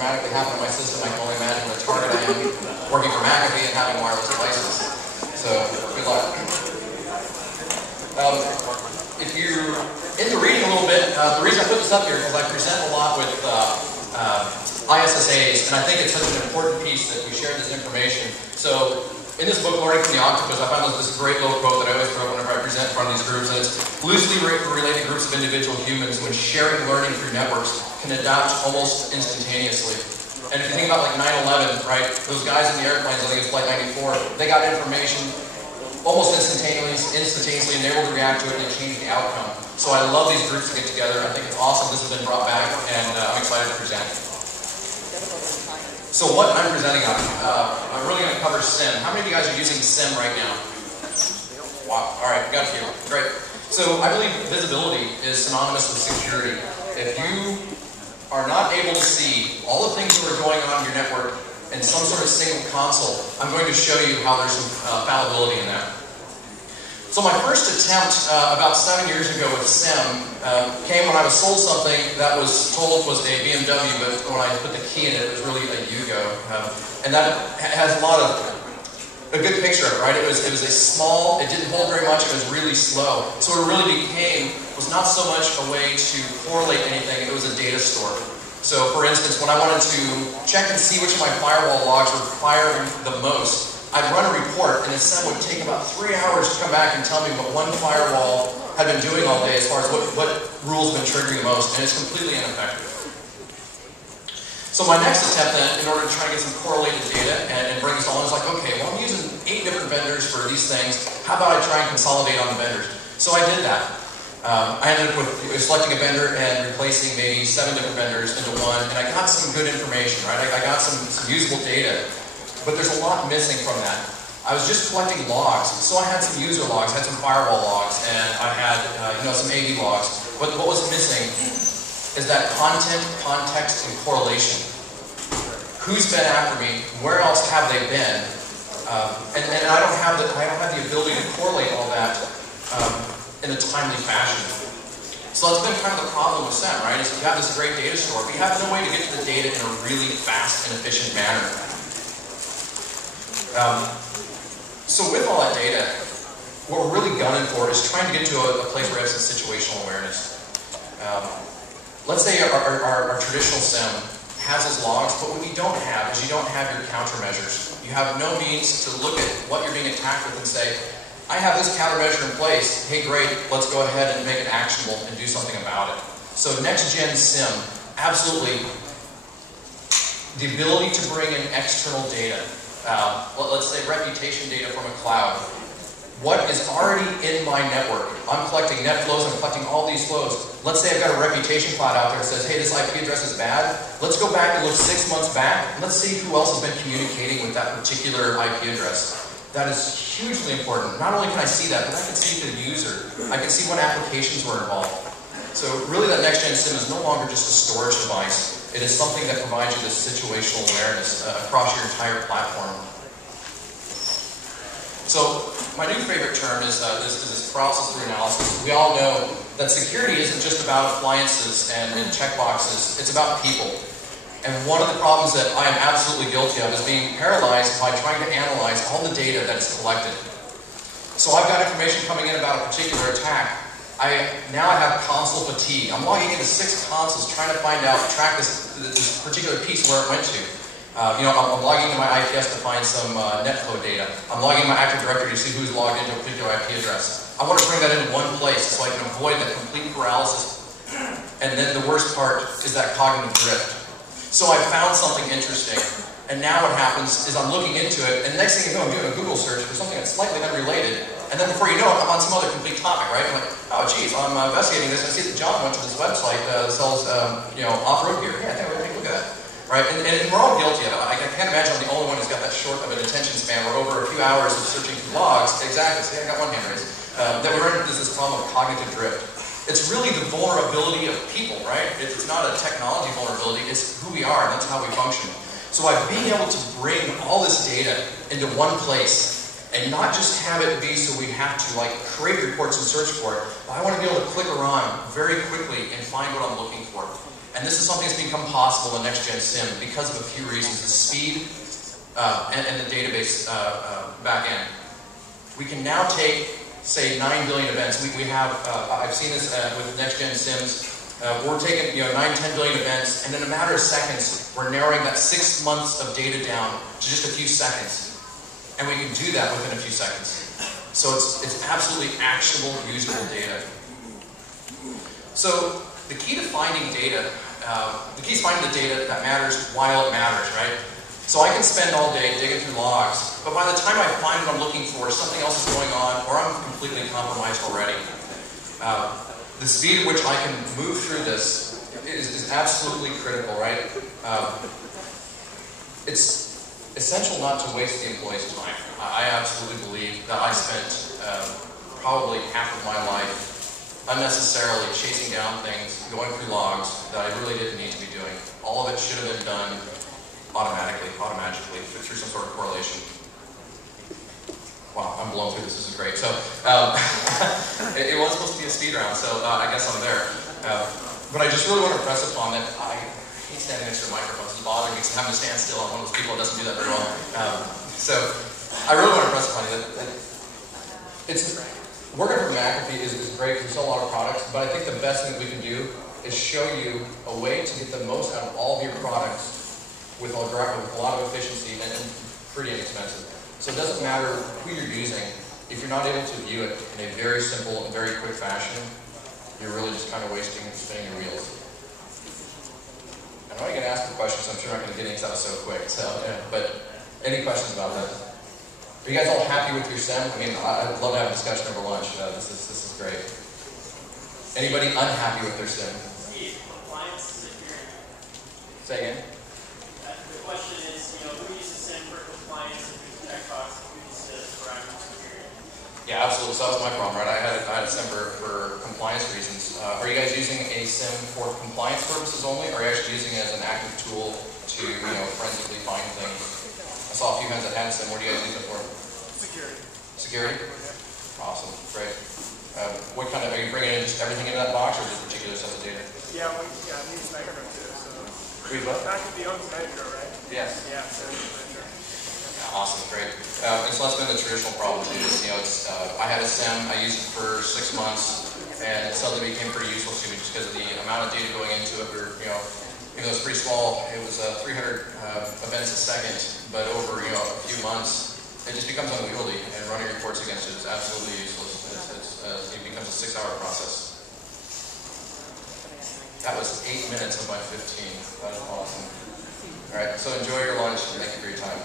dramatically happen in my system, I can only imagine what a target I am working for McAfee and having wireless devices. So, good luck. If you're into reading a little bit, the reason I put this up here is I present a lot with ISSAs, and I think it's such an important piece that we share this information. So, in this book, Learning from the Octopus, I found this great little quote that I always quote whenever I present in front of these groups, and it's loosely related groups of individual humans, when sharing learning through networks, can adapt almost instantaneously. And if you think about like 9/11, right, those guys in the airplanes, I think it's Flight 94, they got information almost instantaneously, and they were able to react to it and it changed the outcome. So I love these groups to get together. I think it's awesome this has been brought back, and I'm excited to present. So what I'm presenting on, I'm really going to cover SIM. How many of you guys are using SIM right now? Wow, all right, got a few, great. So I believe visibility is synonymous with security. If you are not able to see all the things that are going on in your network in some sort of single console, I'm going to show you how there's some fallibility in that. So my first attempt about 7 years ago with SIM came when I was sold something that was told was a BMW, but when I put the key in it, it was really a Yugo. And that has a good picture of it, right? It was a small, it didn't hold very much, it was really slow. So what it really became was not so much a way to correlate anything, it was a data store. So for instance, when I wanted to check and see which of my firewall logs were firing the most, I'd run a report, and SIM would take about 3 hours to come back and tell me what one firewall had been doing all day as far as what rules have been triggering the most, and it's completely ineffective. So my next attempt then, in order to try to get some correlated data and bring this all in, is like, okay, well I'm using 8 different vendors for these things, how about I try and consolidate on the vendors? So I did that. I ended up with selecting a vendor and replacing maybe 7 different vendors into one, and I got some good information, right? I got some usable data. But there's a lot missing from that. I was just collecting logs, so I had some user logs, had some firewall logs, and I had some AV logs. But what was missing is that content, context, and correlation. Who's been after me? Where else have they been? And I don't have the ability to correlate all that in a timely fashion. So that's been kind of the problem with SIM, right? Is you have this great data store, but you have no way to get to the data in a really fast and efficient manner. So with all that data, what we're really gunning for is trying to get to a place where we have some situational awareness. Let's say our traditional SIM has its logs, but what you don't have is you don't have your countermeasures. You have no means to look at what you're being attacked with and say, I have this countermeasure in place, hey great, let's go ahead and make it actionable and do something about it. So next-gen SIM, absolutely, the ability to bring in external data. Let's say reputation data from a cloud. What is already in my network? I'm collecting net flows, I'm collecting all these flows. Let's say I've got a reputation cloud out there that says, hey, this IP address is bad. Let's go back and look 6 months back, and let's see who else has been communicating with that particular IP address. That is hugely important. Not only can I see that, but I can see the user. I can see what applications were involved. So really that next-gen SIM is no longer just a storage device. It is something that provides you this situational awareness across your entire platform. So my new favorite term is this paralysis through analysis. We all know that security isn't just about appliances and checkboxes. It's about people. And one of the problems that I am absolutely guilty of is being paralyzed by trying to analyze all the data that is collected. So I've got information coming in about a particular attack. Now I have console fatigue. I'm logging into 6 consoles trying to track this particular piece where it went to. I'm logging into my IPS to find some netflow data. I'm logging my Active Directory to see who's logged into a particular IP address. I want to bring that into one place so I can avoid that complete paralysis. And then the worst part is that cognitive drift. So I found something interesting. And now what happens is I'm looking into it, and the next thing you know, I'm doing a Google search for something that's slightly unrelated, and then before you know it, I'm on some other complete topic, right? I'm like, oh geez, I'm investigating this, and I see that John went to this website that sells, off-road gear. Yeah, I think we're going to look at that, right? And we're all guilty of it. I can't imagine I'm the only one who's got that short of an attention span where over a few hours of searching through logs, exactly, see, I got one hand raised, that we run into this problem of cognitive drift. It's really the vulnerability of people, right? It's not a technology vulnerability, it's who we are, and that's how we function. So by being able to bring all this data into one place and not just have it be so we have to create reports and search for it, but I want to be able to click around very quickly and find what I'm looking for. And this is something that's become possible in next-gen SIM because of a few reasons. The speed and the database back-end. We can now take, say, 9 billion events. We have, I've seen this with next-gen SIMs. We're taking 9, 10 billion events, and in a matter of seconds, we're narrowing that 6 months of data down to just a few seconds. And we can do that within a few seconds. So it's absolutely actionable, usable data. So the key to finding data, the key is finding the data that matters while it matters, right? So I can spend all day digging through logs, but by the time I find what I'm looking for, something else is going on, or I'm completely compromised already. The speed at which I can move through this is absolutely critical, right? It's essential not to waste the employee's time. I absolutely believe that I spent probably half of my life unnecessarily chasing down things, going through logs that I really didn't need to be doing. All of it should have been done automatically, through some sort of correlation. Wow, I'm blown through this. This is great. So, it was supposed to be a speed round, so I guess I'm there. But I just really want to impress upon that I hate standing next to a microphone. It's bothering me because I'm having to stand still. I'm one of those people that doesn't do that very well. So, I really want to impress upon you that it's working for McAfee is great because we sell a lot of products, but I think the best thing that we can do is show you a way to get the most out of all of your products with a lot of efficiency and pretty inexpensive. So it doesn't matter who you're using. If you're not able to view it in a very simple and very quick fashion, you're really just kind of wasting and spinning your wheels. I know I can ask the questions, so I'm sure I'm not going to get into that so quick. So, but any questions about that? Are you guys all happy with your SIM? I mean, I'd love to have a discussion over lunch. This is great. Anybody unhappy with their SIM? Compliance security. Say again? The question is, who uses SIM for compliance and who's checkbox and who uses for security? Yeah, absolutely. So that was my problem, right? I had a SIM for compliance reasons. Are you guys using a SIM for compliance purposes only, or are you actually using it as an active tool to, forensically find things? I saw a few hands that had SIM. What do you guys use it for? Security. Security? Awesome. Great. What kind of, are you bringing in just everything into that box, or just particular sets of data? Yeah, we use Metro too. So. Read what? McAfee owns Metro, right? Yes. Yeah, so Metro. Yeah, awesome. Great. And so that's been the traditional problem too. Is, I had a SIM. I used it for 6 months, and it suddenly became pretty useful to me just because of the amount of data going into it. Even though it's pretty small, it was 300 events a second, but over a few months, it just becomes unwieldy, and running reports against it is absolutely useless. It becomes a 6-hour process. That was 8 minutes of my 15. That was awesome. All right, so enjoy your lunch, and thank you for your time.